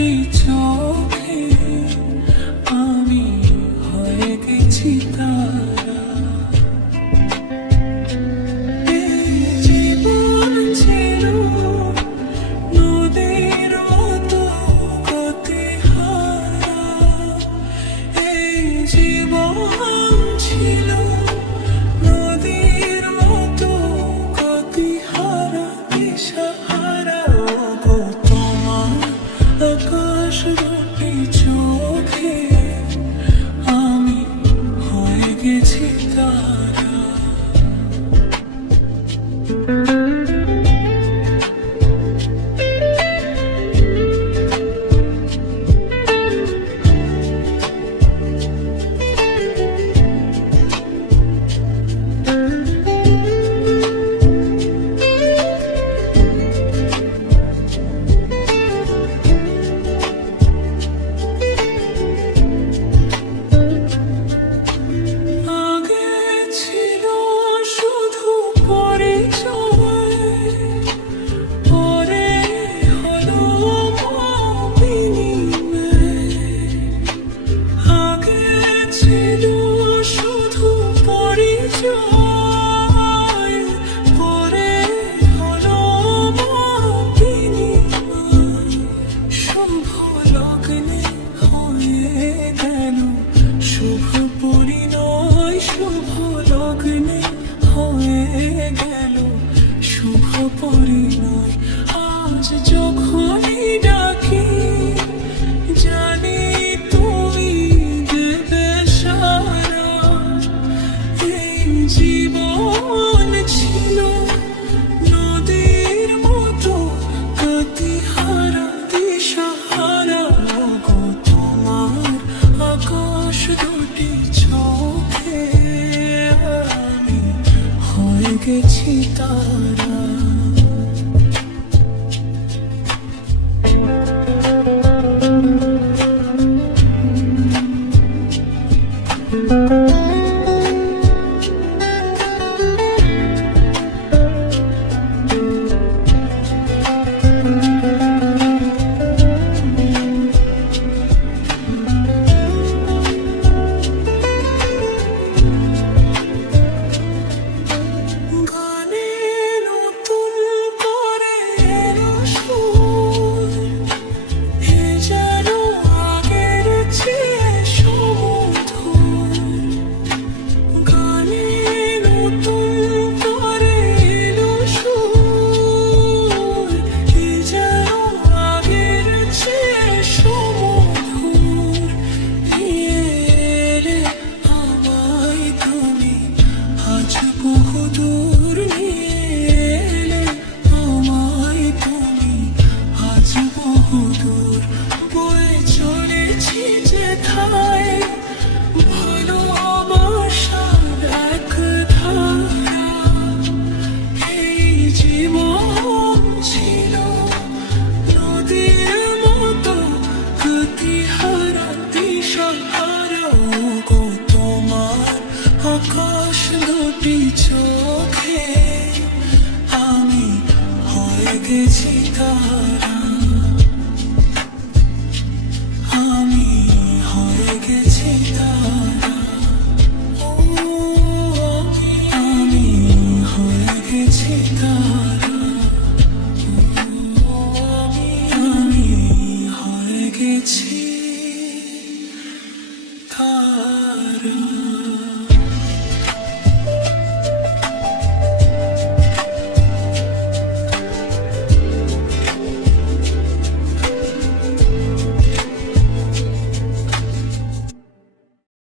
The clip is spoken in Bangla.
দুটি চোখে আমি হয়ে গেছি তারা। এই জীবন ছিল নদীর মতো গতিহারা, এই জীবন ছিল নদীর মতো গতিহারা, দিশাহারা। গো তোমার আকাশ দুটি চোখে আমি হয়ে গেছি তারা। পরিণয় আজ যখনই ডাকি জানি তুমি দেবে সারা। এই জীবন ছিল নদীর মতো গতিহারা, দিশাহারা। গো তোমার আকাশ দুটি চোখে আমি হয়ে গেছি তারা। আকাশ দুটি চোখে আমি হয়ে গেছি